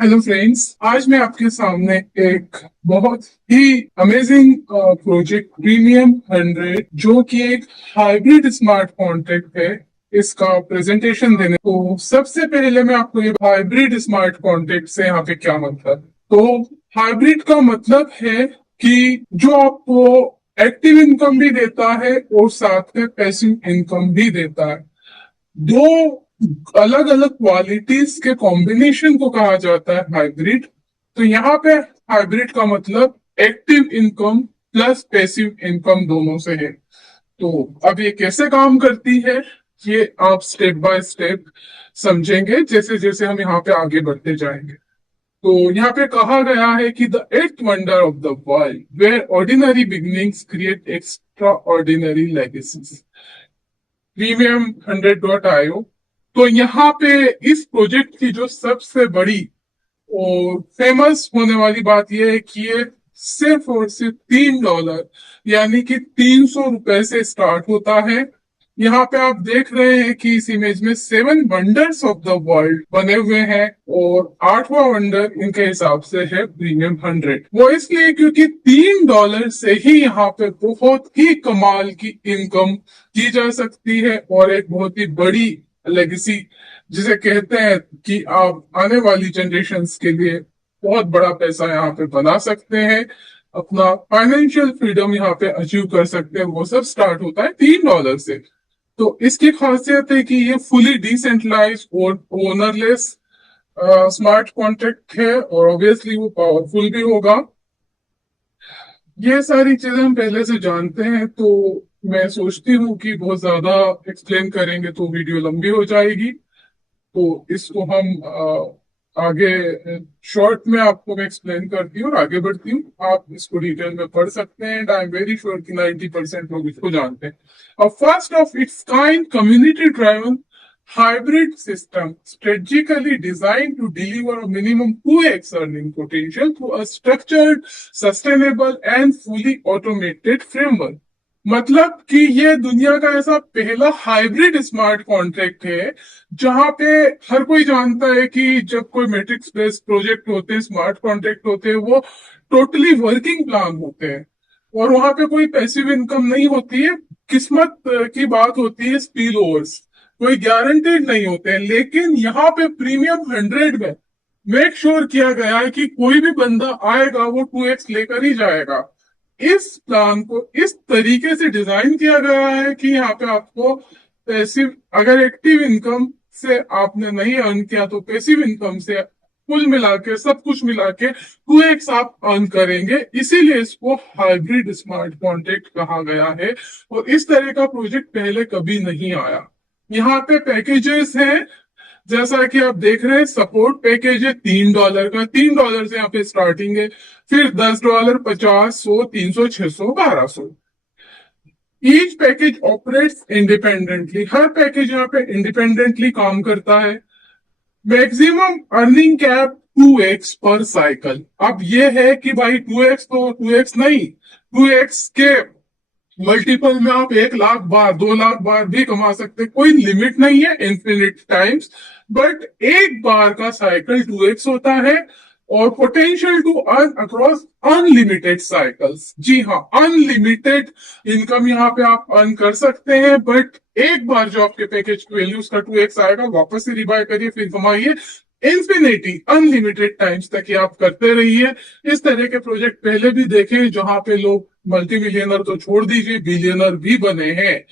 Hello friends, आज मैं आपके सामने एक बहुत ही अमेजिंग प्रोजेक्ट प्रीमियम 100 जो कि एक हाइब्रिड स्मार्ट कॉन्ट्रैक्ट है, इसका प्रेजेंटेशन देने को सबसे पहले मैं आपको ये हाइब्रिड स्मार्ट कॉन्ट्रैक्ट से यहाँ पे क्या मतलब। तो हाइब्रिड का मतलब है कि जो आपको एक्टिव इनकम भी देता है और साथ में पैसिव इनकम भी देता है। दो अलग अलग क्वालिटीज के कॉम्बिनेशन को कहा जाता है हाइब्रिड। तो यहाँ पे हाइब्रिड का मतलब active income plus passive income दोनों से है। तो अब ये कैसे काम करती है, ये आप स्टेप बाय स्टेप समझेंगे जैसे जैसे हम यहाँ पे आगे बढ़ते जाएंगे। तो यहाँ पे कहा गया है कि the eighth wonder of the world where ordinary beginnings create extraordinary legacies, premium100.io। तो यहाँ पे इस प्रोजेक्ट की जो सबसे बड़ी और फेमस होने वाली बात यह है कि ये सिर्फ और सिर्फ $3 यानी कि ₹300 से स्टार्ट होता है। यहाँ पे आप देख रहे हैं कि इस इमेज में 7 वंडर्स ऑफ द वर्ल्ड बने हुए हैं और 8वां वंडर इनके हिसाब से है प्रीमियम 100। वो इसलिए क्योंकि $3 से ही यहाँ पे बहुत ही कमाल की इनकम की जा सकती है और एक बहुत ही बड़ी लेगेसी, जिसे कहते हैं कि आप आने वाली जनरेशन्स के लिए बहुत बड़ा पैसा यहाँ पे बना सकते हैं, अपना फाइनेंशियल फ्रीडम यहाँ पे अचीव कर सकते हैं। वो सब स्टार्ट होता है $3 से। तो इसकी खासियत है कि ये फुली डिसेंट्रलाइज और ओनरलेस स्मार्ट कॉन्ट्रैक्ट है और ऑब्वियसली वो पावरफुल भी होगा। ये सारी चीजें हम पहले से जानते हैं, तो मैं सोचती हूँ कि बहुत ज्यादा एक्सप्लेन करेंगे तो वीडियो लंबी हो जाएगी। तो इसको हम आगे शॉर्ट में आपको मैं एक्सप्लेन करती हूँ और आगे बढ़ती हूँ। आप इसको डिटेल में पढ़ सकते हैं and I am very sure कि 90% लोग इसको जानते हैं। A first of its kind community driven hybrid system strategically designed to deliver a minimum 2x earning potential through a structured, sustainable and fully automated framework। मतलब कि ये दुनिया का ऐसा पहला हाइब्रिड स्मार्ट कॉन्ट्रैक्ट है जहां पे हर कोई जानता है कि जब कोई मैट्रिक्स बेस्ड प्रोजेक्ट होते हैं, स्मार्ट कॉन्ट्रैक्ट होते हैं, वो टोटली वर्किंग प्लान होते हैं और वहां पे कोई पैसिव इनकम नहीं होती है। किस्मत की बात होती है, स्पील ओवर्स कोई गारंटेड नहीं होते हैं। लेकिन यहाँ पे प्रीमियम 100 में मेक श्योर किया गया है कि कोई भी बंदा आएगा वो 2x लेकर ही जाएगा। इस प्लान को इस तरीके से डिजाइन किया गया है कि यहाँ पे आपको पैसिव, अगर एक्टिव इनकम से आपने नहीं अर्न किया तो पैसिव इनकम से कुल मिला के, सब कुछ मिला के 2x आप अर्न करेंगे। इसीलिए इसको हाइब्रिड स्मार्ट कॉन्ट्रैक्ट कहा गया है और इस तरह का प्रोजेक्ट पहले कभी नहीं आया। यहाँ पे पैकेजेस हैं, जैसा कि आप देख रहे हैं। सपोर्ट पैकेज है $3 का, $3 से यहाँ पे स्टार्टिंग है। फिर $10, 50, 100, 300, 600, 1200। ईच पैकेज ऑपरेट्स इंडिपेंडेंटली, हर पैकेज यहाँ पे इंडिपेंडेंटली काम करता है। मैक्सिमम अर्निंग कैप 2x पर साइकिल। अब ये है कि भाई 2x तो 2x नहीं, 2x के मल्टीपल में आप 1 लाख बार, 2 लाख बार भी कमा सकते, कोई लिमिट नहीं है, इन्फिनिट टाइम्स। बट एक बार का साइकिल 2x होता है और potential to earn across unlimited cycles. जी हाँ, अनलिमिटेड इनकम यहाँ पे आप अर्न कर सकते हैं, बट एक बार जो आपके पैकेज की वैल्यू उसका 2x आएगा, वापस से रिबाय करिए, फिर कमाइए इंफिनिटी, अनलिमिटेड टाइम्स तक ही आप करते रहिए। इस तरह के प्रोजेक्ट पहले भी देखे जहां पे लोग मल्टी मिलियनर तो छोड़ दीजिए, बिलियनर भी बने हैं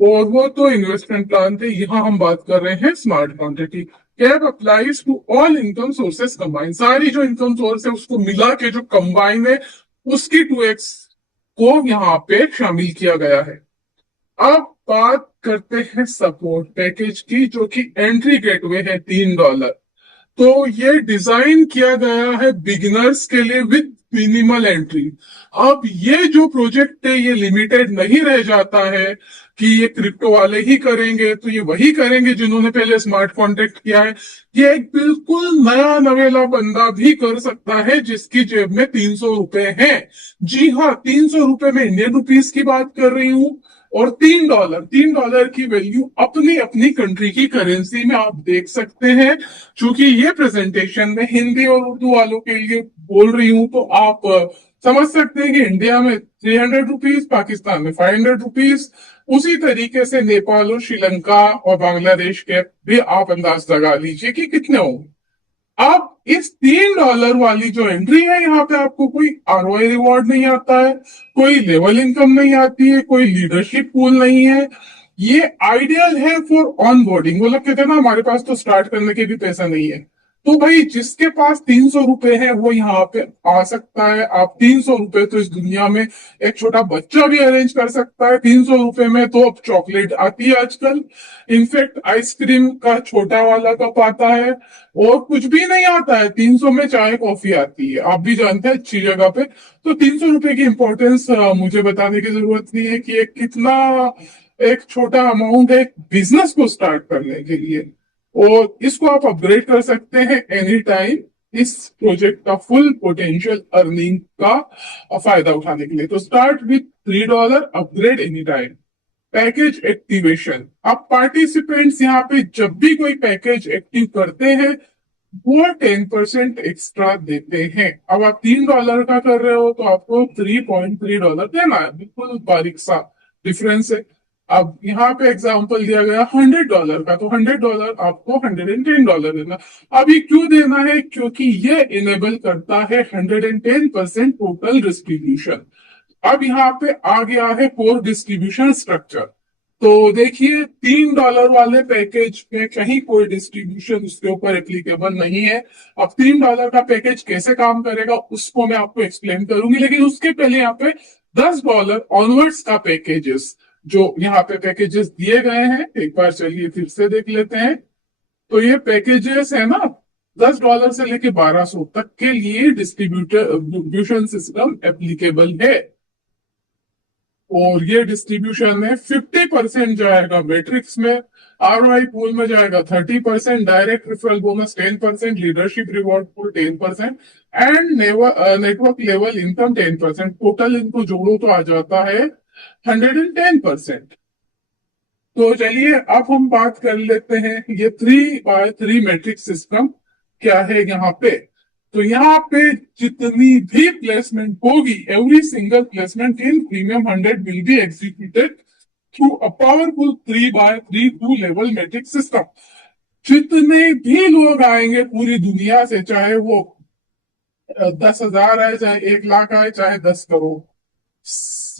और वो तो इन्वेस्टमेंट प्लान थे। यहाँ हम बात कर रहे हैं स्मार्ट कॉन्ट्रैक्ट की। Cap applies to all income sources combine, सारी जो इनकम सोर्स है उसको मिला के जो कंबाइन है उसकी 2x को यहाँ पे शामिल किया गया है। अब बात करते हैं सपोर्ट पैकेज की, जो कि एंट्री गेटवे है $3। तो ये डिजाइन किया गया है बिगिनर्स के लिए विद मिनिमल एंट्री। अब ये जो प्रोजेक्ट है ये लिमिटेड नहीं रह जाता है कि ये क्रिप्टो वाले ही करेंगे, तो ये वही करेंगे जिन्होंने पहले स्मार्ट कॉन्ट्रैक्ट किया है। ये एक बिल्कुल नया नवेला बंदा भी कर सकता है जिसकी जेब में $300 हैं। जी हाँ, $300 में इंडियन रुपीस की बात कर रही हूँ, और $3 की वैल्यू अपनी अपनी कंट्री की करेंसी में आप देख सकते हैं। क्योंकि ये प्रेजेंटेशन में हिंदी और उर्दू वालों के लिए बोल रही हूं, तो आप समझ सकते हैं कि इंडिया में ₹300, पाकिस्तान में ₹500, उसी तरीके से नेपाल और श्रीलंका और बांग्लादेश के भी आप अंदाज लगा लीजिए कि कितने होंगे। अब इस $3 वाली जो एंट्री है, यहाँ पे आपको कोई आरओआई रिवॉर्ड नहीं आता है, कोई लेवल इनकम नहीं आती है, कोई लीडरशिप पूल नहीं है। ये आइडियल है फॉर ऑन बोर्डिंग। वो लोग कहते हैं ना, हमारे पास तो स्टार्ट करने के भी पैसा नहीं है। तो भाई जिसके पास ₹300 है वो यहाँ पे आ सकता है। आप ₹300 तो इस दुनिया में एक छोटा बच्चा भी अरेंज कर सकता है। ₹300 में तो अब चॉकलेट आती है आजकल, इनफैक्ट आइसक्रीम का छोटा वाला कप आता है, और कुछ भी नहीं आता है। 300 में चाय कॉफी आती है, आप भी जानते हैं अच्छी जगह पे। तो ₹300 की इंपॉर्टेंस मुझे बताने की जरूरत नहीं है कि ये कितना एक छोटा अमाउंट है बिजनेस को स्टार्ट करने के लिए। और इसको आप अपग्रेड कर सकते हैं एनी टाइम, इस प्रोजेक्ट का फुल पोटेंशियल अर्निंग का फायदा उठाने के लिए। तो start with $3, upgrade any time. Package activation, अब पार्टिसिपेंट्स यहाँ पे जब भी कोई पैकेज एक्टिव करते हैं वो 10% एक्स्ट्रा देते हैं। अब आप $3 का कर रहे हो तो आपको $3.3 देना है, बिल्कुल बारीक सा डिफरेंस है। अब यहाँ पे एग्जांपल दिया गया $100 का, तो $100 आपको $110 देना। अब ये क्यों देना है? क्योंकि ये इनेबल करता है 110% टोटल डिस्ट्रीब्यूशन। अब यहाँ पे आ गया है कोर डिस्ट्रीब्यूशन स्ट्रक्चर। तो देखिए, $3 वाले पैकेज में कहीं कोई डिस्ट्रीब्यूशन उसके ऊपर एप्लीकेबल नहीं है। अब $3 का पैकेज कैसे काम करेगा उसको मैं आपको एक्सप्लेन करूंगी, लेकिन उसके पहले यहाँ पे $10 ऑनवर्ड्स का पैकेजेस, जो यहाँ पे पैकेजेस दिए गए हैं, एक बार चलिए फिर से देख लेते हैं। तो ये पैकेजेस है ना, $10 से लेके 1200 तक के लिए डिस्ट्रीब्यूशन सिस्टम एप्लीकेबल है। और ये डिस्ट्रीब्यूशन में 50% जाएगा मैट्रिक्स में, आरओआई पूल में जाएगा 30%, direct referral bonus 10%, leadership reward pool 10%, and network level income 10%। Total इनको जोड़ो तो आ जाता है 110%। तो चलिए अब हम बात कर लेते हैं ये 3x3 मैट्रिक्स सिस्टम क्या है यहाँ पे। तो यहाँ पे जितनी भी प्लेसमेंट होगी, every single placement in premium 100 will be executed through a powerful 3x3 two level matrix system. जितने भी लोग आएंगे पूरी दुनिया से, चाहे वो 10,000 आए, चाहे 1 लाख आए, चाहे 10 करोड़,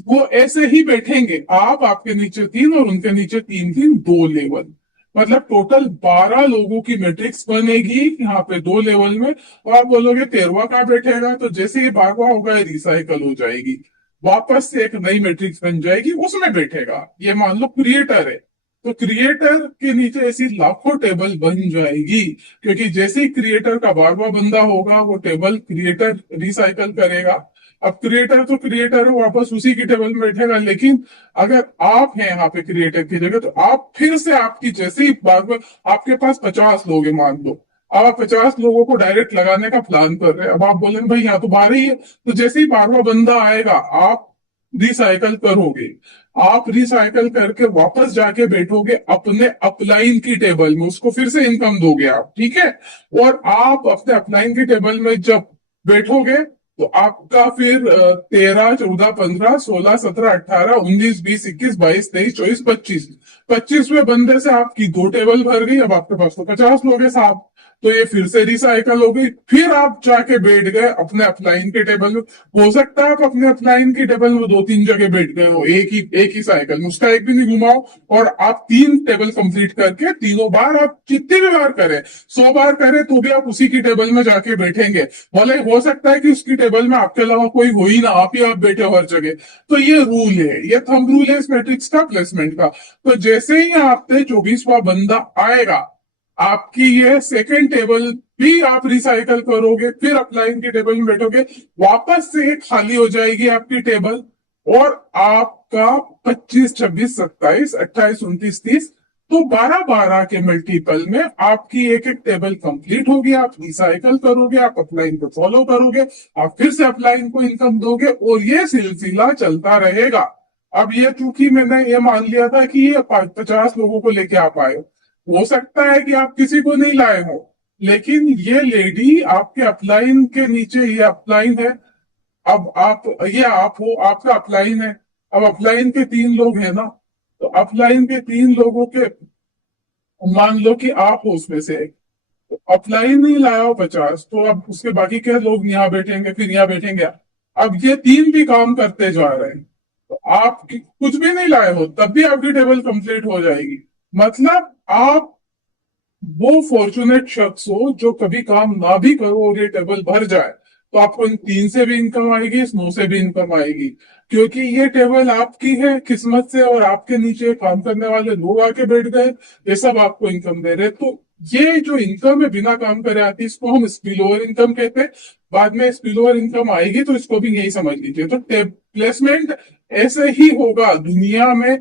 वो ऐसे ही बैठेंगे। आप, आपके नीचे 3 और उनके नीचे 3 2 लेवल, मतलब टोटल 12 लोगों की मैट्रिक्स बनेगी यहाँ पे 2 लेवल में। और आप बोलोगे 13वां कहाँ बैठेगा? तो जैसे ये 12वां होगा रिसाइकल हो जाएगी, वापस से एक नई मैट्रिक्स बन जाएगी, उसमें बैठेगा। ये मान लो क्रिएटर है, तो क्रिएटर के नीचे ऐसी लाखों टेबल बन जाएगी, क्योंकि जैसे ही क्रिएटर का 12वां बंदा होगा वो टेबल क्रिएटर रिसाइकल करेगा। अब क्रिएटर तो क्रिएटर है, वापस उसी की टेबल में बैठेगा। लेकिन अगर आप हैं यहाँ पे क्रिएटर की जगह, तो आप फिर से आपकी जैसे ही बार बार, आपके पास 50 लोग हैं मान लो, अब आप 50 लोगों को डायरेक्ट लगाने का प्लान कर रहे हैं। अब आप बोलेंगे भाई यहाँ तो 12 ही है, तो जैसे ही 12वां बंदा आएगा आप रिसाइकल करोगे। आप रिसाइकल करके वापस जाके बैठोगे अपने अपलाइन की टेबल में, उसको फिर से इनकम दोगे आप, ठीक है। और आप अपने अपलाइन की टेबल में जब बैठोगे तो आपका फिर 13, 14, 15, 16, 17, 18, 19, 20, 21, 22, 23, 24, 25वें बंदे से आपकी 2 टेबल भर गई। अब आपके पास तो 50 लोग हैं साहब, तो ये फिर से रिसाइकल हो गई। फिर आप जाके बैठ गए अपने अपलाइन के टेबल में। हो सकता है आप अपने अपलाइन की टेबल में 2-3 जगह बैठ गए हो एक ही साइकिल में, उसका एक भी नहीं घुमाओ, और आप 3 टेबल कंप्लीट करके तीनों बार, आप जितनी भी बार करें, 100 बार करें, तो भी आप उसी की टेबल में जाके बैठेंगे। भले हो सकता है कि उसकी टेबल में आपके अलावा कोई हो ही ना, आप बैठे हो हर जगह। तो ये रूल है, ये थंब रूल है इस मैट्रिक्स का, प्लेसमेंट का। तो जैसे ही यहाँ पे 24वां बंदा आएगा, आपकी ये सेकंड टेबल भी आप रिसाइकल करोगे, फिर अपलाइन की टेबल में बैठोगे, वापस से खाली हो जाएगी आपकी टेबल, और आपका 25, 26, 27, 28, 29, 30, तो 12-12 के मल्टीपल में आपकी एक एक टेबल कंप्लीट होगी। आप रिसाइकल करोगे, आप अपलाइन को फॉलो करोगे, आप फिर से अपलाइन को इनकम दोगे, और ये सिलसिला चलता रहेगा। अब ये चूंकि मैंने ये मान लिया था कि ये 50 लोगों को लेके आप आए हो सकता है कि आप किसी को नहीं लाए हो, लेकिन ये लेडी आपके अपलाइन के नीचे, ये अपलाइन है। अब आप, ये आप हो, आपका अपलाइन है। अब अपलाइन के 3 लोग हैं ना, तो अपलाइन के 3 लोगों के, मान लो कि आप हो उसमें से एक, तो अपलाइन नहीं लाया हो 50, तो अब उसके बाकी के लोग यहाँ बैठेंगे, फिर यहाँ बैठेंगे। अब ये 3 भी काम करते जा रहे हैं, तो आप कुछ भी नहीं लाए हो तब भी आपकी टेबल कंप्लीट हो जाएगी। मतलब आप वो फॉर्चुनेट शख्स हो जो कभी काम ना भी करो और ये टेबल भर जाए, तो आपको इन 3 से भी इनकम आएगी, इस 9 से भी इनकम आएगी, क्योंकि ये टेबल आपकी है किस्मत से, और आपके नीचे काम करने वाले लोग आके बैठ गए, ये सब आपको इनकम दे रहे हैं। तो ये जो इनकम है बिना काम करे आती है, इसको हम स्पिल ओवर इनकम कहते हैं। बाद में स्पिल ओवर इनकम आएगी तो इसको भी यही समझ लीजिए। तो प्लेसमेंट ऐसे ही होगा दुनिया में।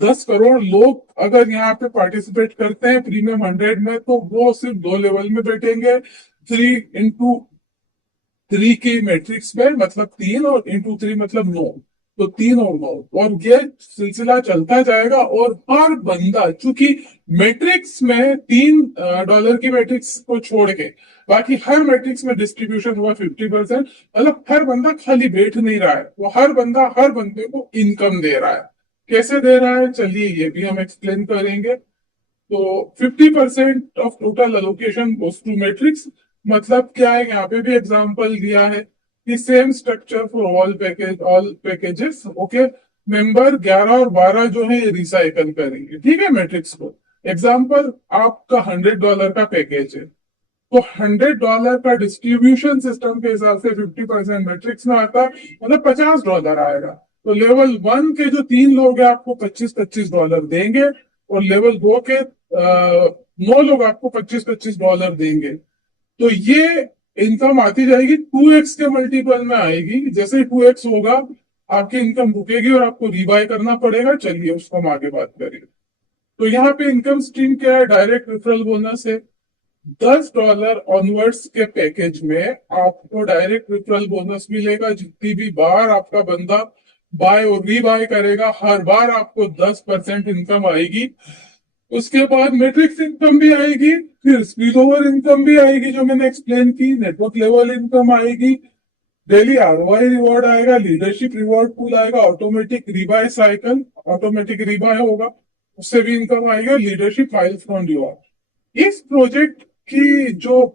10 करोड़ लोग अगर यहाँ पे पार्टिसिपेट करते हैं प्रीमियम 100 में, तो वो सिर्फ 2 लेवल में बैठेंगे। 3x3 की मैट्रिक्स में, मतलब 3, और इंटू 3 मतलब 9। तो 3 और 9, और ये सिलसिला चलता जाएगा। और हर बंदा, चूंकि मैट्रिक्स में $3 की मैट्रिक्स को छोड़ के बाकी हर मैट्रिक्स में डिस्ट्रीब्यूशन हुआ 50%, मतलब हर बंदा खाली बैठ नहीं रहा है, वो हर बंदा हर बंदे को इनकम दे रहा है। कैसे दे रहा है, चलिए ये भी हम एक्सप्लेन करेंगे। तो 50% of total allocation goes to matrix. मतलब क्या है, यहाँ पे भी एग्जांपल दिया है कि same structure for all packages, okay. Member 11 और 12 जो है ये रिसाइकल करेंगे, ठीक है, मैट्रिक्स को। एग्जांपल, आपका $100 का पैकेज है, तो $100 का डिस्ट्रीब्यूशन सिस्टम के हिसाब से 50% मैट्रिक्स में आता है, मतलब $50 आएगा। तो लेवल 1 के जो 3 लोग हैं आपको 25-25 डॉलर देंगे, और लेवल 2 के 9 लोग आपको 25-25 डॉलर देंगे। तो ये इनकम आती जाएगी, 2x के मल्टीपल में आएगी। जैसे 2x होगा आपकी इनकम रुकेगी और आपको रीबाय करना पड़ेगा। चलिए उसको हम आगे बात करेंगे। तो यहाँ पे इनकम स्ट्रीम क्या है, डायरेक्ट रेफरल बोनस है। $10 ऑनवर्ड्स के पैकेज में आपको डायरेक्ट रेफरल बोनस मिलेगा। जितनी भी बार आपका बंदा बाय और रीबाय करेगा, हर बार आपको 10% इनकम आएगी। उसके बाद मैट्रिक्स इनकम भी आएगी, फिर स्पिल ओवर इनकम भी आएगी जो मैंने एक्सप्लेन की, नेटवर्क लेवल इनकम आएगी, डेली आरओआई रिवॉर्ड आएगा, लीडरशिप रिवॉर्ड पूल आएगा, ऑटोमेटिक रिबाय साइकिल, ऑटोमेटिक रिबाय होगा, उससे भी इनकम आएगा, लीडरशिप माइलस्टोन रिवॉर्ड। इस प्रोजेक्ट की जो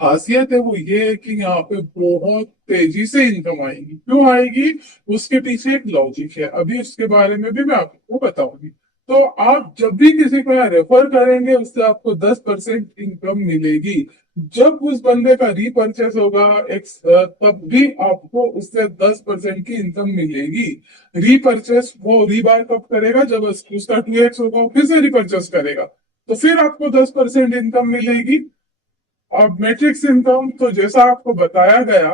खासियत है वो ये है कि यहाँ पे बहुत तेजी से इनकम आएगी। क्यों आएगी, उसके पीछे एक लॉजिक है, अभी उसके बारे में भी मैं आपको बताऊंगी। तो आप जब भी किसी को यहाँ रेफर करेंगे, उससे आपको 10% इनकम मिलेगी। जब उस बंदे का रीपर्चेस होगा तब भी आपको उससे 10% की इनकम मिलेगी। रीपर्चेस वो रीबाय कब करेगा, जब उसका 2x होगा, वो फिर से रीपर्चेस करेगा, तो फिर आपको 10% इनकम मिलेगी। अब मैट्रिक्स इनकम तो जैसा आपको बताया गया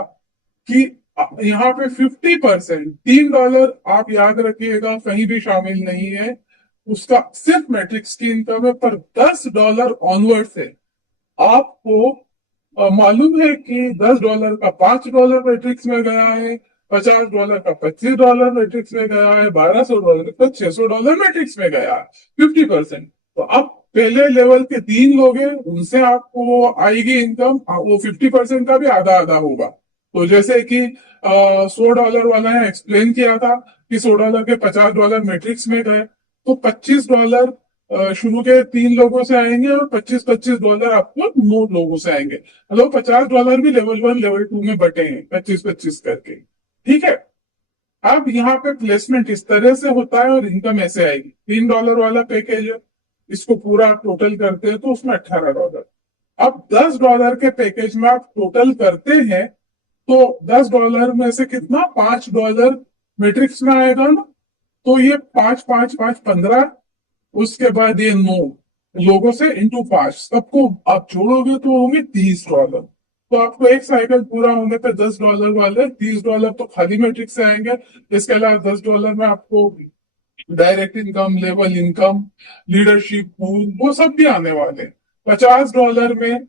कि यहाँ पे 50%, $3 आप याद रखिएगा कहीं भी शामिल नहीं है, उसका सिर्फ मैट्रिक्स की इनकम है। पर $10 ऑनवर्ड से आपको मालूम है कि $10 का $5 मैट्रिक्स में गया है, $50 का $25 मैट्रिक्स में गया है, $1200 का $600 मैट्रिक्स में गया है, 50%। तो अब पहले लेवल के 3 लोग हैं, उनसे आपको आएगी इनकम, वो 50% का भी आधा आधा होगा। तो जैसे कि $100 वाला है, एक्सप्लेन किया था कि $100 के $50 मैट्रिक्स में गए, तो $25 शुरू के 3 लोगों से आएंगे, और 25-25 डॉलर आपको 9 लोगों से आएंगे। मतलब $50 भी लेवल 1 लेवल 2 में बटे हैं, 25-25 करके, ठीक है। अब यहाँ पे प्लेसमेंट इस तरह से होता है और इनकम ऐसे आएगी। $3 वाला पैकेज है, इसको पूरा आप टोटल करते हैं तो उसमें $18। अब $10 के पैकेज में आप टोटल करते हैं, तो $10 में से कितना, $5 मैट्रिक्स में आएगा ना, तो ये 5-5-5 15, उसके बाद ये 9 लोगों से इंटू 5, सबको आप जोड़ोगे तो होंगे $30। तो आपको एक साइकिल पूरा होने पे $10 वाले $30 तो खाली मैट्रिक से आएंगे। इसके अलावा $10 में आपको direct income, level income, leadership pool, वो सब भी आने वाले। $50 में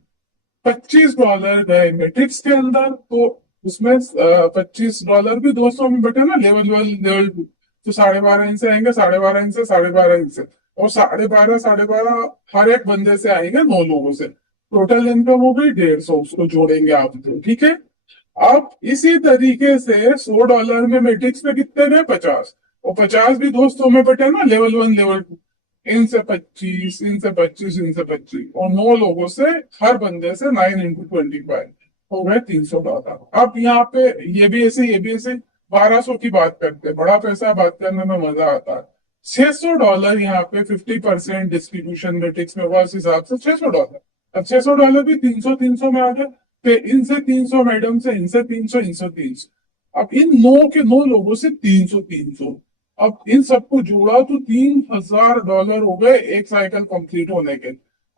$25 गए मैट्रिक्स के अंदर, तो उसमें $25 भी 200 में बटे ना, लेवल 1 लेवल 2। तो 12.5 इनसे आएंगे, 12.5 इनसे, 12.5 इनसे, और 12.5 हर एक बंदे से आएंगे 9 लोगों से। टोटल इनकम हो गई 150, उसको जोड़ेंगे आप तो, ठीक है। अब इसी तरीके से $100 में मैट्रिक्स में कितने गए? 50, और 50 भी दोस्तों में बटे ना, लेवल 1 लेवल 2, इनसे 25, इनसे 25, इनसे 25, और 9 लोगों से, हर बंदे से 9 × 25 हो गए $300। अब यहाँ पे ये भी ऐसे, ये भी ऐसे, 1200 की बात करते हैं, बड़ा पैसा बात करने में मजा आता है। $600 यहाँ पे 50% डिस्ट्रीब्यूशन मैट्रिक्स में हुआ, उस हिसाब से $600। अब $600 भी 300 में आ गए, फिर इनसे 300, मैडम से इनसे 300, इनसे 300। अब इन 9 लोगों से 300। अब इन सबको जोड़ा तो $3000 हो गए एक साइकिल कंप्लीट होने के।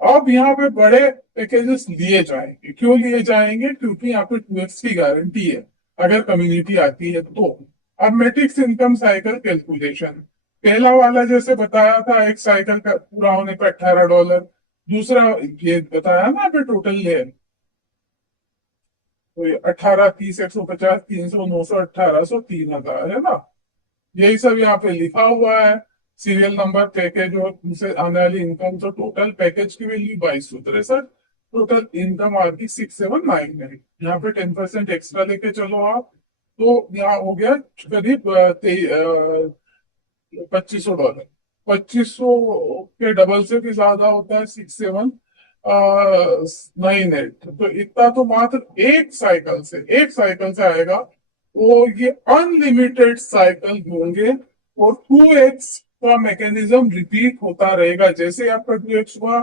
अब यहाँ पे बड़े पैकेजेस लिए जाएंगे, क्यों लिए जाएंगे? क्योंकि यहाँ पे 2x की गारंटी है अगर कम्युनिटी आती है तो। अब मैट्रिक्स इनकम साइकिल कैलकुलेशन, पहला वाला जैसे बताया था, एक साइकिल का पूरा होने पे $18। दूसरा ये बताया ना पे टोटल है, तो 18, 30, 150, 300, 900, 1800, 3000 है ना। यही सब यहाँ पे लिखा हुआ है, सीरियल नंबर, पैकेज और उनसे आने वाली इनकम। तो टोटल पैकेज की वैल्यू 2263, टोटल इनकम आपकी 6799। यहाँ पे 10% एक्स्ट्रा लेके चलो आप, तो यहाँ हो गया करीब $2500। 2500 के डबल से भी ज्यादा होता है 6798। तो इतना तो मात्र एक साइकिल से आएगा। वो ये अनलिमिटेड साइकिल होंगे, और 2x का मैकेनिज्म रिपीट होता रहेगा। जैसे आपका 2x हुआ,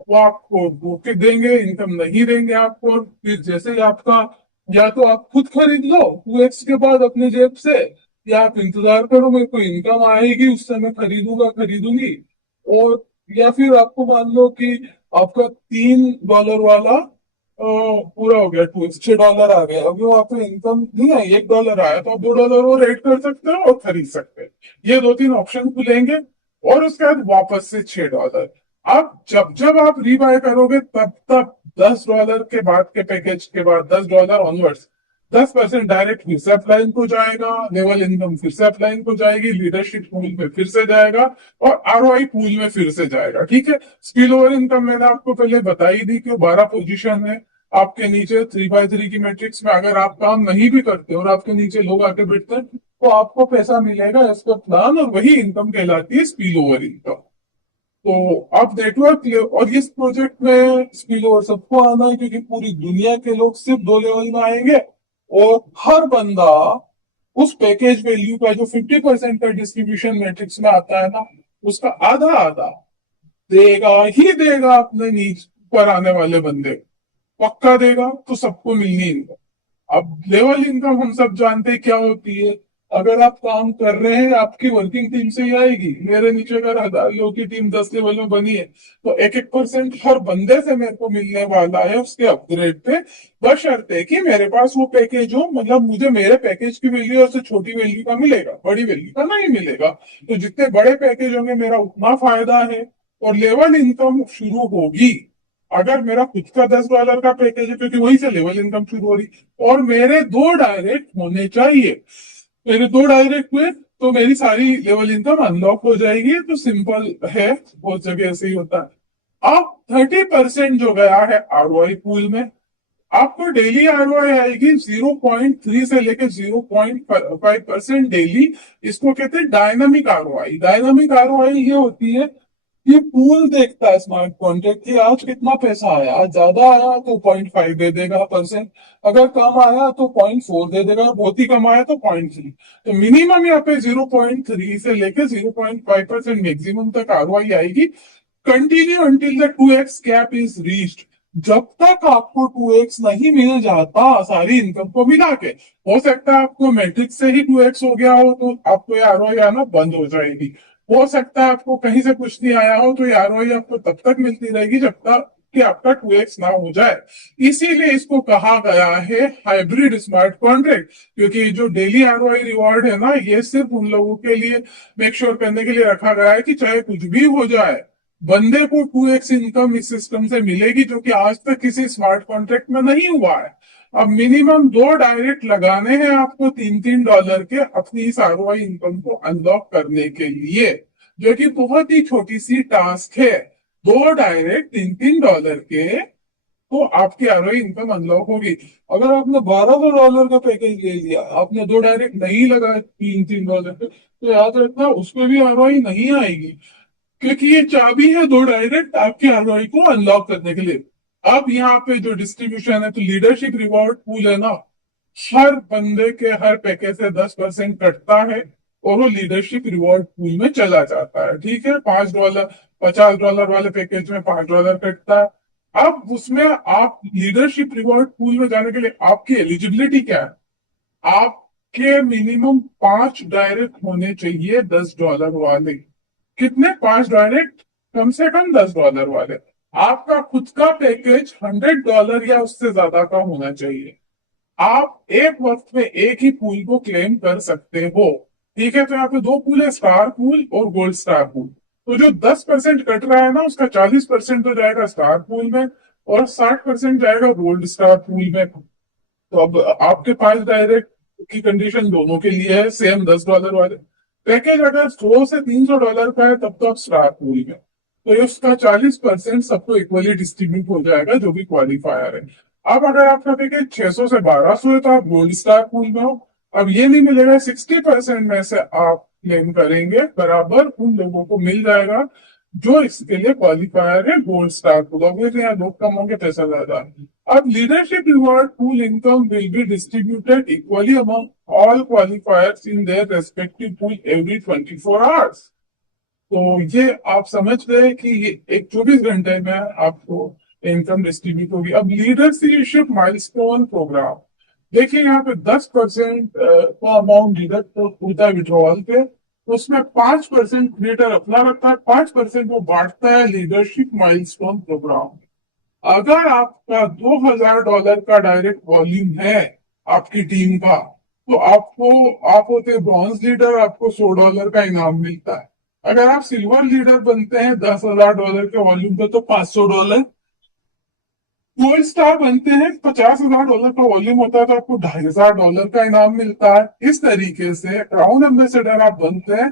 वो आपको धोखे देंगे, इनकम नहीं देंगे आपको। फिर जैसे ही आपका, या तो आप खुद खरीद लो 2x के बाद अपने जेब से, या आप इंतजार करो मेरे को इनकम आएगी उससे मैं खरीदूंगा खरीदूंगी। और या फिर आपको मान लो कि आपका $3 वाला पूरा हो गया, $6 आ गया, अभी वहां पे इनकम नहीं आई, $1 आया, तो आप $2 वो रेट कर सकते हो और खरीद सकते हैं। ये 2-3 ऑप्शन खुलेंगे, और उसके बाद वापस से $6। अब जब जब आप रीबाय करोगे, तब तब $10 के बाद के पैकेज के बाद, $10 ऑनवर्ड्स, 10% डायरेक्ट फिर से अपलाइन को जाएगा, लेवल इनकम फिर से अपलाइन को जाएगी, लीडरशिप पूल में फिर से जाएगा, और आरओआई पूल में फिर से जाएगा, ठीक है। स्पिल ओवर इनकम मैंने आपको पहले बताई दी कि 12 पोजीशन है आपके नीचे 3x3 की मैट्रिक्स में। अगर आप काम नहीं भी करते और आपके नीचे लोग आके बैठते हैं, तो आपको पैसा मिलेगा एज पर प्लान, और वही इनकम कहलाती है स्पिल ओवर इनकम। तो अब नेटवर्क, और इस प्रोजेक्ट में स्पिल ओवर सबको आना है, क्योंकि पूरी दुनिया के लोग सिर्फ 2 लेवल में आएंगे, और हर बंदा उस पैकेज वैल्यू का जो 50% का डिस्ट्रीब्यूशन मैट्रिक्स में आता है ना, उसका आधा आधा देगा ही देगा अपने नीचे ऊपर आने वाले बंदे, पक्का देगा। तो सबको मिलनी इनकम। अब लेवल इनकम हम सब जानते हैं क्या होती है। अगर आप काम कर रहे हैं, आपकी वर्किंग टीम से ही आएगी। मेरे नीचे अगर 1000 लोगों की टीम 10 लेवल में बनी है, तो 1-1% हर बंदे से मेरे को मिलने वाला है उसके अपग्रेड पे, बशर्ते कि मेरे पास वो पैकेज हो, मतलब मुझे मेरे पैकेज की वैल्यू से छोटी वैल्यू का मिलेगा, बड़ी वैल्यू का नहीं मिलेगा। तो जितने बड़े पैकेज होंगे मेरा उतना फायदा है, और लेवल इनकम शुरू होगी अगर मेरा खुद का $10 का पैकेज है, क्योंकि वहीं से लेवल इनकम शुरू हो रही, और मेरे 2 डायरेक्ट होने चाहिए। मेरे 2 डायरेक्ट हुए तो मेरी सारी लेवल इनकम अनलॉक हो जाएगी। तो सिंपल है, बहुत जगह ऐसे ही होता है। अब 30% जो गया है आरओआई पूल में, आपको डेली आरओआई आएगी 0.3 से लेकर 0.5% डेली। इसको कहते हैं डायनामिक आरओआई। डायनामिक आरओआई ये होती है, ये पूल देखता है स्मार्ट कॉन्ट्रैक्ट कि आज कितना पैसा आया। आज ज्यादा आया तो 0.5 दे देगा परसेंट, अगर कम आया तो 0.4 दे देगा, बहुत ही कम आया तो 0.3। तो मिनिमम यहाँ पे 0.3 से लेके 0.5% मैक्सिमम तक आरओआई आएगी, continue until the 2x cap is reached. जब तक आपको 2x नहीं मिल जाता सारी इनकम को मिला के। हो सकता है आपको मैट्रिक्स से ही 2x हो गया हो, तो आपको ये आरओआई आना बंद हो जाएगी। हो सकता है आपको कहीं से कुछ नहीं आया हो, तो ये आरओआई आपको तब तक मिलती रहेगी जब तक कि आपका 2x ना हो जाए। इसीलिए इसको कहा गया है हाइब्रिड स्मार्ट कॉन्ट्रैक्ट, क्योंकि जो डेली आरओआई रिवॉर्ड है ना, ये सिर्फ उन लोगों के लिए मेक श्योर करने के लिए रखा गया है कि चाहे कुछ भी हो जाए, बंदे को 2x इनकम इस सिस्टम से मिलेगी, जो कि आज तक किसी स्मार्ट कॉन्ट्रैक्ट में नहीं हुआ है। अब मिनिमम 2 डायरेक्ट लगाने हैं आपको $3-3 के, अपनी इस आरओआई इनकम को अनलॉक करने के लिए, जो कि बहुत ही छोटी सी टास्क है। 2 डायरेक्ट $3-3 के, तो आपकी आरओआई इनकम अनलॉक होगी। अगर आपने $1200 का पैकेज ले लिया, आपने 2 डायरेक्ट नहीं लगाए $3-3 के, तो याद रखना उसमें भी आरओआई नहीं आएगी, क्योंकि ये चाबी है 2 डायरेक्ट आपके आरओआई को अनलॉक करने के लिए। अब यहाँ पे जो डिस्ट्रीब्यूशन है, तो लीडरशिप रिवॉर्ड पूल है ना, हर बंदे के हर पैकेज से 10% कटता है और वो लीडरशिप रिवॉर्ड पूल में चला जाता है। ठीक है, $5, $50 वाले पैकेज में $5 कटता है। अब उसमें आप लीडरशिप रिवॉर्ड पूल में जाने के लिए आपकी एलिजिबिलिटी क्या है? आपके मिनिमम 5 डायरेक्ट होने चाहिए $10 वाले। कितने? 5 डायरेक्ट, कम से कम $10 वाले। आपका खुद का पैकेज $100 या उससे ज्यादा का होना चाहिए। आप एक वक्त में एक ही पूल को क्लेम कर सकते हो। ठीक है, तो यहाँ पे 2 पूल है, स्टार पूल और गोल्ड स्टार पूल। तो जो 10% कट रहा है ना, उसका 40% तो जाएगा स्टार पूल में और 60% जाएगा गोल्ड स्टार पूल में। तो अब आपके पास डायरेक्ट की कंडीशन दोनों के लिए है सेम, $10 वाले पैकेज अगर $100 से $300 का है, तब तो आप स्टार पूल में, तो ये उसका 40% सबको इक्वली डिस्ट्रीब्यूट हो जाएगा जो भी क्वालिफायर है। अब अगर आपका पैकेज 600 से 1200 है, तो आप गोल्ड स्टार पूल में हो। अब ये नहीं मिलेगा, 60% में से आप क्लेम करेंगे, बराबर उन लोगों को मिल जाएगा जो इसके लिए क्वालिफायर है गोल्ड स्टार पूल। ऑब्वियसली यहाँ लोग कम होंगे, पैसा ज्यादा। अब leadership reward pool income will be distributed equally among all क्वालिफायर्स in their respective pool every 24 hours. तो ये आप समझ गए कि ये एक 24 घंटे में आपको इनकम डिस्ट्रीब्यूट होगी। अब लीडरशिप माइलस्टोन प्रोग्राम, देखिए यहाँ पे 10% का अमाउंट डिडक्ट होता है विड्रॉल पे, तो उसमें 5% क्रिएटर अपना रखता है, 5% वो बांटता है लीडरशिप माइलस्टोन प्रोग्राम। अगर आपका $2000 का डायरेक्ट वॉल्यूम है आपकी टीम का, तो आप होते ब्रॉन्ज लीडर, आपको $100 का इनाम मिलता है। अगर आप सिल्वर लीडर बनते हैं $10,000 के वॉल्यूम पे, तो $500। गोल्ड स्टार बनते हैं, $50,000 का वॉल्यूम होता है, तो आपको $2,500 का इनाम मिलता है। इस तरीके से क्राउन एम्बेसडर आप बनते हैं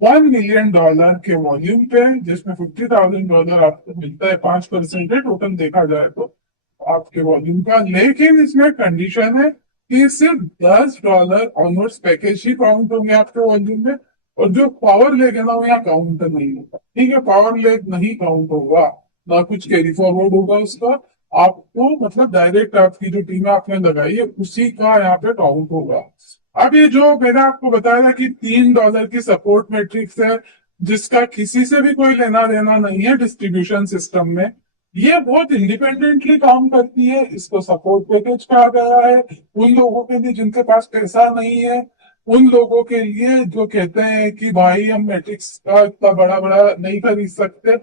$1 मिलियन के वॉल्यूम पे, जिसमें $50,000 आपको मिलता है। 5% है टोटल देखा जाए तो आपके वॉल्यूम का। लेकिन इसमें कंडीशन है कि सिर्फ $10 ऑनवर्स पैकेज ही काउंट होंगे आपके वॉल्यूम में, और जो पावर लेग है ना, वो यहाँ काउंट नहीं होगा। ठीक है, पावर लेग नहीं काउंट होगा, ना कुछ कैरी फॉरवर्ड होगा उसका। आपको मतलब डायरेक्ट आपकी जो टीम आपने लगाई है उसी का यहाँ पे काउंट होगा। अब ये जो मैंने आपको बताया था कि $3 की सपोर्ट मैट्रिक्स है, जिसका किसी से भी कोई लेना देना नहीं है डिस्ट्रीब्यूशन सिस्टम में, ये बहुत इंडिपेंडेंटली काम करती है। इसको सपोर्ट पैकेज कहा गया है उन लोगों के लिए जिनके पास पैसा नहीं है, उन लोगों के लिए जो कहते हैं कि भाई हम मैट्रिक्स का इतना बड़ा बड़ा नहीं खरीद सकते,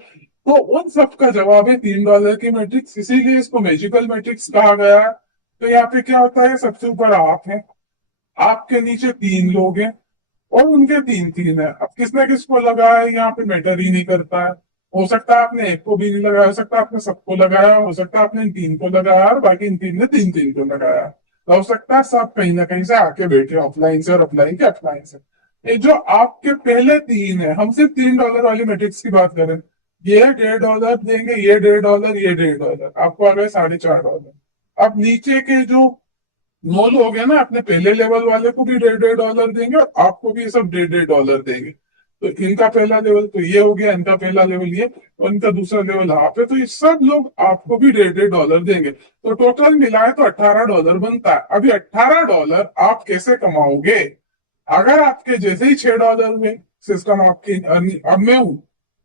तो उन सब का जवाब है $3 की मैट्रिक्स, इसीलिए इसको मैजिकल मैट्रिक्स कहा गया है। तो यहाँ पे क्या होता है, सबसे ऊपर आप है, आपके नीचे 3 लोग हैं और उनके 3-3 है। अब किसने किसको लगाया है यहाँ पे मैटर ही नहीं करता है। हो सकता है आपने एक को भी नहीं लगाया, हो सकता है आपने सबको लगाया, हो सकता है आपने इन 3 को लगाया और बाकी इन 3 ने 3-3 को लगाया, तो हो सकता है सब कहीं ना कहीं से आके बैठे ऑफलाइन से और ऑफलाइन के ऑफलाइन से। ये जो आपके पहले 3 है, हम सिर्फ $3 वाली मैट्रिक्स की बात करें, ये $1.5 देंगे, ये $1.5, ये $1.5, आपको आ गए $4.5। अब नीचे के जो 9 लोग हैं ना, अपने पहले लेवल वाले को भी $1.5 देंगे और आपको भी ये सब $1.5 देंगे। तो इनका पहला लेवल तो ये हो गया, इनका पहला लेवल ये और इनका दूसरा लेवल आप है, तो ये सब लोग आपको भी $1.5 देंगे। तो टोटल मिलाए तो $18 बनता है। अभी $18 आप कैसे कमाओगे? अगर आपके जैसे ही $6 हुए, सिस्टम आपकी अब मैं हूं,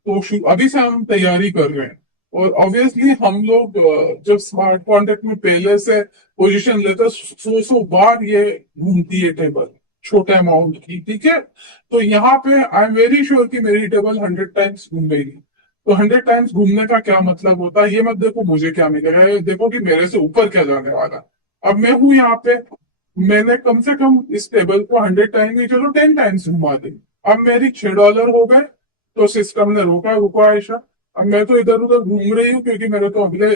तो अभी से हम तैयारी कर रहे हैं। और ऑब्वियसली हम लोग जब स्मार्ट कॉन्ट्रैक्ट में पहले से पोजीशन लेते, 100 बार ये घूमती है टेबल, छोटे अमाउंट की। ठीक है, तो यहाँ पे आई एम वेरी श्योर कि मेरी टेबल 100 टाइम्स घूम गई। तो 100 टाइम्स घूमने का क्या मतलब होता है, ये मत देखो मुझे क्या मिलेगा, ये देखो कि मेरे से ऊपर क्या जाने वाला। अब मैं हूं यहाँ पे, मैंने कम से कम इस टेबल को 100 टाइम नहीं, चलो 10 टाइम्स घुमा दी, अब मेरी $6 हो गए। तो सिस्टम ने रोका, रुको आयशा, अब मैं तो इधर उधर घूम रही हूँ क्योंकि मेरे तो अगले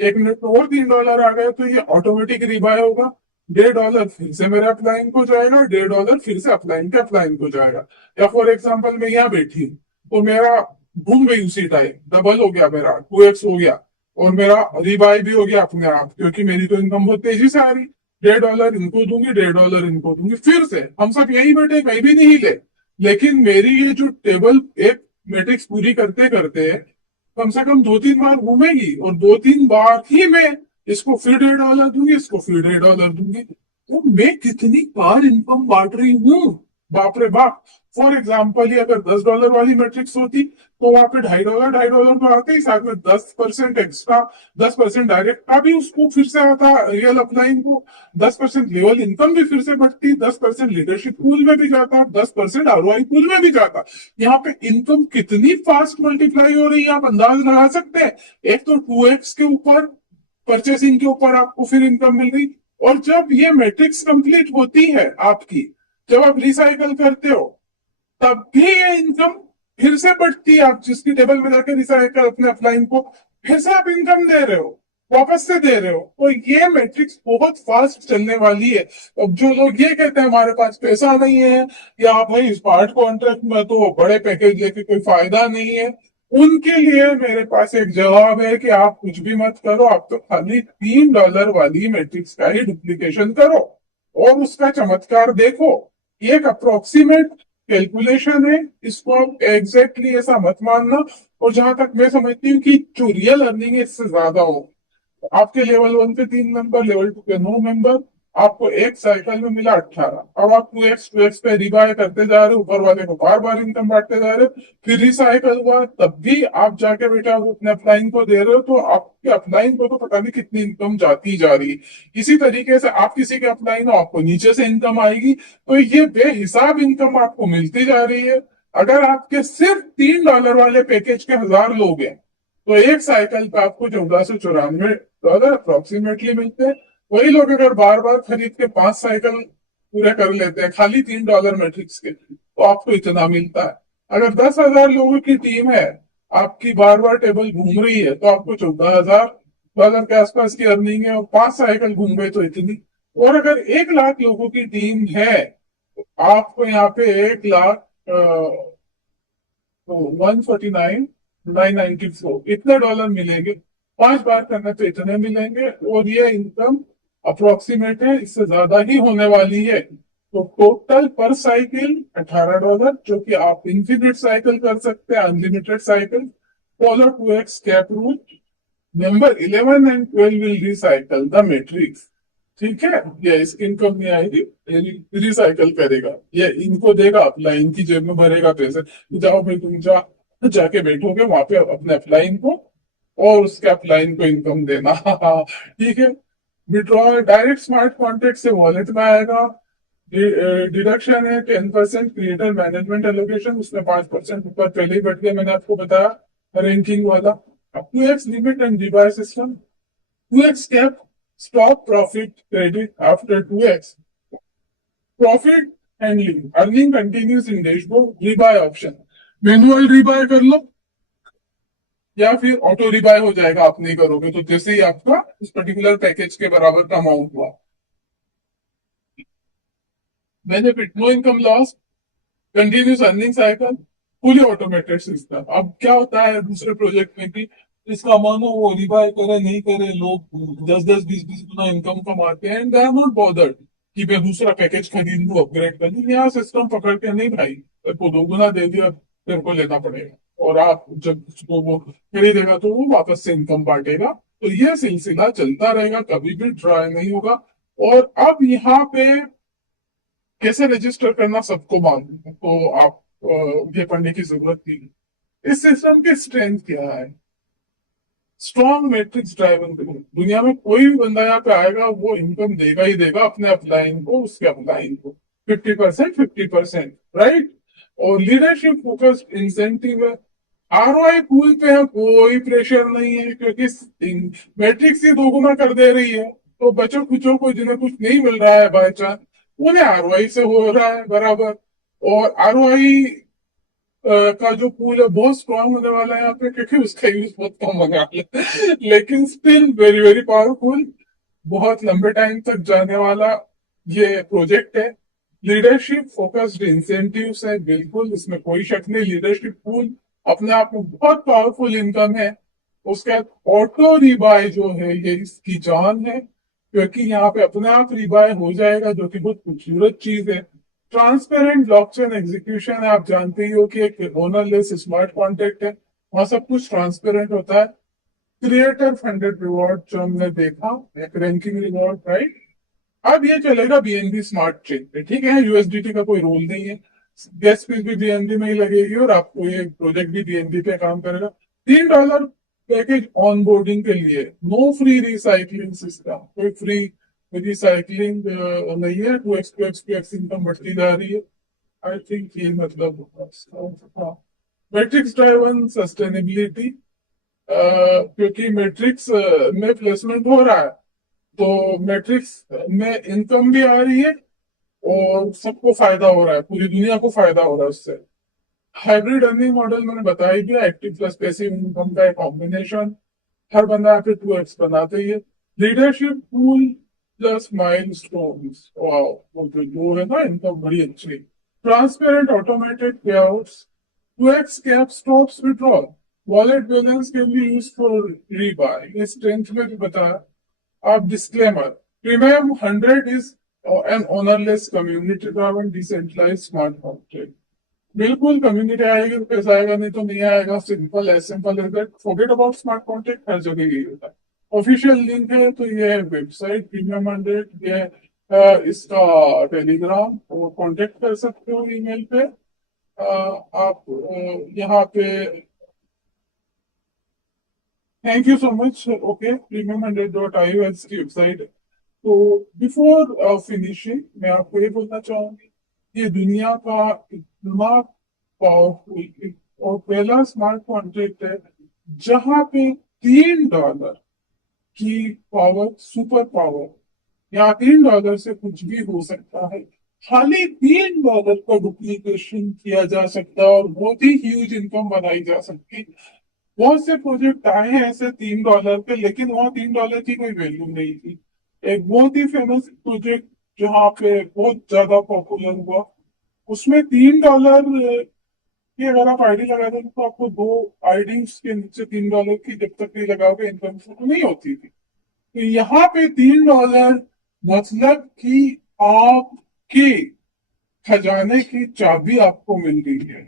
1 मिनट में और $3 आ गए, तो ये ऑटोमेटिक रिबाय होगा। $1.5 फिर से मेरे अपलाइन को जाएगा, $1.5 फिर से अपलाइन को जाएगा। या फॉर एग्जाम्पल मैं यहाँ बैठी हूँ तो मेरा घूम गई उसी टाइम, डबल हो गया, मेरा 2x हो गया, और मेरा रिबाय भी हो गया अपने आप, क्योंकि मेरी तो इनकम बहुत तेजी से आ रही। $1.5 इनको दूंगी, $1.5 इनको दूंगी, फिर से हम सब यही बैठे, कहीं भी नहीं ले। लेकिन मेरी ये जो टेबल एक मैट्रिक्स पूरी करते करते कम से कम 2-3 बार घूमेगी, और 2-3 बार ही मैं इसको फिर $1.5 दूंगी, इसको फिर $1.5 दूंगी, तो मैं कितनी बार इनकम बांट रही हूँ, बाप रे बाप। फॉर एग्जाम्पल ये अगर $10 वाली मैट्रिक्स होती तो वहां पे $2.5 तो आते ही, साथ में 10% एक्स्ट्रा, 10% डायरेक्ट का भी उसको फिर से आता रियल अपलाइन को, 10% लेवल इनकम भी फिर से बढ़ती, 10% लीडरशिप पूल में भी जाता, 10% आरओआई पूल में भी जाता। यहाँ पे इनकम कितनी फास्ट मल्टीप्लाई हो रही है, आप अंदाज लगा सकते हैं। एक तो 2x के ऊपर परचेसिंग के ऊपर आपको फिर इनकम मिल गई, और जब ये मैट्रिक्स कंप्लीट होती है आपकी, जब आप रिसाइकल करते हो, तब भी ये इनकम फिर से बढ़ती है। आप जिसकी टेबल में जाकर रिसाइकल अपने अपलाइन को फिर से आप इनकम दे रहे हो, वापस से दे रहे हो, तो ये मैट्रिक्स बहुत फास्ट चलने वाली है। अब जो लोग ये कहते हैं हमारे पास पैसा नहीं है, या भाई स्मार्ट कॉन्ट्रैक्ट में तो बड़े पैकेज लेके कोई फायदा नहीं है, उनके लिए मेरे पास एक जवाब है कि आप कुछ भी मत करो, आप तो खाली $3 वाली मैट्रिक्स का ही डुप्लीकेशन करो और उसका चमत्कार देखो। ये एक अप्रोक्सीमेट कैलकुलेशन है, इसको आप एग्जैक्टली ऐसा मत मानना। और जहां तक मैं समझती हूँ कि जो रियल अर्निंग है इससे ज्यादा हो। आपके लेवल 1 पे 3 मेंबर, लेवल 2 पे 9 मेंबर, आपको एक साइकिल में मिला 18, अब आप 2x पे रिबाय करते जा रहे हो, ऊपर वाले को बार बार इनकम बांटते जा रहे हो, फिर रिसाइकल हुआ तब भी आप जाके बेटा वो अपने अपलाइन को दे रहे हो, तो आपके अपलाइन को तो पता नहीं कितनी इनकम जाती जा रही है। इसी तरीके से आप किसी के अपलाइन हो, आपको नीचे से इनकम आएगी, तो ये बेहिसाब इनकम आपको मिलती जा रही है। अगर आपके सिर्फ $3 वाले पैकेज के 1000 लोग हैं, तो एक साइकिल पे आपको $1494 अप्रोक्सीमेटली मिलते हैं। वही लोग अगर बार बार खरीद के 5 साइकिल पूरे कर लेते हैं खाली $3 मैट्रिक्स के, तो आपको इतना मिलता है। अगर 10,000 लोगों की टीम है, आपकी बार बार टेबल घूम रही है, तो आपको $14,000 के आसपास की अर्निंग है, और 5 साइकिल घूम गए तो इतनी। और अगर 1 लाख लोगों की टीम है, तो आपको यहाँ पे 1 लाख 149,994 इतने डॉलर मिलेंगे। 5 बार करने पे इतने मिलेंगे, और ये इनकम अप्रोक्सीमेट है, इससे ज्यादा ही होने वाली है। तो टोटल पर साइकिल $18, जो कि आप इंफिनिट साइकिल कर सकते हैं, unlimited cycle. Follow 2x cap rule. Number 11 and 12 will recycle the matrix. ठीक है, ये इसकी इनकम नहीं आएगी, रिसाइकल करेगा, ये इनको देगा, अपलाइन की जेब में भरेगा पैसे। तो जाओ भाई, तुम जाके बैठोगे वहां पे अपने अपलाइन को, और उसके अपलाइन को इनकम देना। ठीक है। विड्रॉल डायरेक्ट स्मार्ट कॉन्ट्रैक्ट से वॉलेट में आएगा। डिडक्शन है 10% क्रिएटर मैनेजमेंट एलोकेशन, उसमें 5% ऊपर पहले ही बढ़ गया, मैंने आपको बताया रैंकिंग वाला। अब 2x limit and device system, 2x cap, stop profit credit after 2x, profit handling, earning continues in dashboard, rebuy option, manual rebuy कर लो या फिर ऑटो रिबाय हो जाएगा, आप नहीं करोगे तो, जैसे ही आपका उस पर्टिकुलर पैकेज के बराबर का अमाउंट हुआ। Benefit, no income loss, continuous earning cycle, fully automated system. अब क्या होता है दूसरे प्रोजेक्ट में कि इसका मानो वो रिबाय करे नहीं करे, लोग 10-10, 20-20 गुना इनकम कमाते हैं, and they are not bothered कि मैं दूसरा पैकेज खरीद लूं, अपग्रेड कर लूं। यहाँ सिस्टम पकड़ के नहीं भाई, तेरे को 2 गुना दे दिया, तेरे को लेना पड़ेगा, और आप जब उसको वो खरीदेगा तो वो वापस से इनकम बांटेगा। तो ये सिलसिला चलता रहेगा, कभी भी ड्राई नहीं होगा। और अब यहाँ पे कैसे रजिस्टर करना सबको मालूम है, तो आप ये पढ़ने की जरूरत नहीं। इस सिस्टम की स्ट्रेंथ क्या है? Strong matrix driven. दुनिया में कोई भी बंदा यहाँ पे आएगा, वो इनकम देगा ही देगा अपने अपलाइन को, उसके अपलाइन को 50%, 50%, राइट। और लीडरशिप फोकस्ड इंसेंटिव है। आरओआई पूल पे है, कोई प्रेशर नहीं है, क्योंकि मैट्रिक्स ही 2 गुना कर दे रही है, तो बच्चों कुचों को जिन्हें कुछ नहीं मिल रहा है बाय चांस, उन्हें आरओआई से हो रहा है बराबर। और आरओआई का जो पूल है बहुत स्ट्रांग होने वाला है यहाँ पे, क्योंकि उसका यूज बहुत कम होने वाला है लेकिन स्टिल वेरी वेरी पावरफुल, बहुत लंबे टाइम तक जाने वाला ये प्रोजेक्ट है। लीडरशिप फोकस्ड इंसेंटिव्स है, बिल्कुल इसमें कोई शक नहीं। लीडरशिप पूल अपने आप में बहुत पावरफुल इनकम है। उसका ऑटो रिबाय जो है ये इसकी जान है, क्योंकि यहाँ पे अपने आप रिबाय हो जाएगा, जो कि बहुत खूबसूरत चीज है। ट्रांसपेरेंट ब्लॉकचेन एग्जीक्यूशन है, आप जानते ही हो कि एक ओनरलेस स्मार्ट कॉन्ट्रैक्ट है, वहां सब कुछ ट्रांसपेरेंट होता है। क्रिएटर फंडेड रिवॉर्ड जो हमने देखा, एक रैंकिंग रिवॉर्ड, राइट। अब ये चलेगा बीएनबी स्मार्ट चेन पे, ठीक है, यूएसडीटी का कोई रोल नहीं है। गैस फीस भी बीएनबी में ही लगेगी और आपको ये प्रोजेक्ट भी बीएनबी पे काम करेगा। $3 पैकेज ऑनबोर्डिंग के लिए, नो फ्री रिसाइकलिंग सिस्टम, कोई फ्री रिसाइकलिंग नहीं है। 2x इनकम बढ़ती जा रही है। आई थिंक ये मतलब मैट्रिक्स ड्राइवन सस्टेनेबिलिटी, क्योंकि मैट्रिक्स में प्लेसमेंट हो रहा है, तो मैट्रिक्स में इनकम भी आ रही है और सबको फायदा हो रहा है, पूरी दुनिया को फायदा हो रहा है उससे। हाइब्रिड अर्निंग मॉडल मैंने बता ही दिया, एक्टिव प्लस पैसिव इनकम का एक कॉम्बिनेशन। हर बंदा यहाँ पे 2x बनाते ही है। Leadership pool plus milestones, वो जो है ना इनकम बड़ी अच्छी। Transparent automated payouts, 2x cap stops withdrawal, wallet balance can be use for rebuy, ये स्ट्रेंथ में भी बताया। आप disclaimer, premium 100 is an ownerless community driven decentralised smart contract. बिल्कुल कम्युनिटी आएगी तो पैसा आएगा, नहीं तो नहीं आएगा। सिंपल है, सिंपल है that. Forget about smart contract, हर जगह यही होता है। ऑफिशियल लिंक है तो ये है वेबसाइट प्रीमियम 100, ये इसका टेलीग्राम, और कांटेक्ट कर सकते हो ईमेल पे। आप यहाँ पे, thank you so much. Okay, premium100.io की वेबसाइट है। तो बिफोर फिनिशिंग मैं आपको ये बोलना चाहूंगी, ये दुनिया का इतना पावरफुल और पहला स्मार्ट कॉन्ट्रैक्ट है जहां पे $3 की पावर, सुपर पावर, यहाँ $3 से कुछ भी हो सकता है। खाली $3 का डुप्लीकेशन किया जा सकता है और बहुत ही ह्यूज इनकम बनाई जा सकती है। बहुत से प्रोजेक्ट आए हैं ऐसे $3 पे, लेकिन वहाँ $3 की कोई वैल्यू नहीं थी। एक बहुत ही फेमस प्रोजेक्ट जहाँ पे बहुत ज्यादा पॉपुलर हुआ, उसमें $3 की अगर आप आईडी लगा देंगे तो आपको दो आईडी के नीचे $3 की जब तक नहीं लगाओगे इनकम शुरू नहीं होती थी। तो यहाँ पे $3 मतलब कि आपके खजाने की चाबी आपको मिल गई है,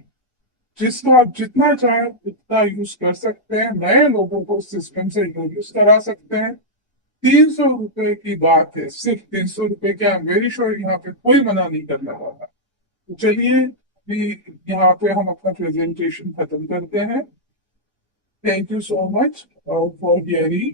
जिसका आप जितना चाहे उतना यूज कर सकते हैं। नए लोगों को सिस्टम से इंट्रोड्यूस करा सकते हैं। $300 की बात है, सिर्फ $300 के। आई एम वेरी श्योर यहाँ पे कोई मना नहीं करने वाला। तो चलिए अभी यहाँ पे हम अपना प्रेजेंटेशन खत्म करते हैं। Thank you so much for hearing.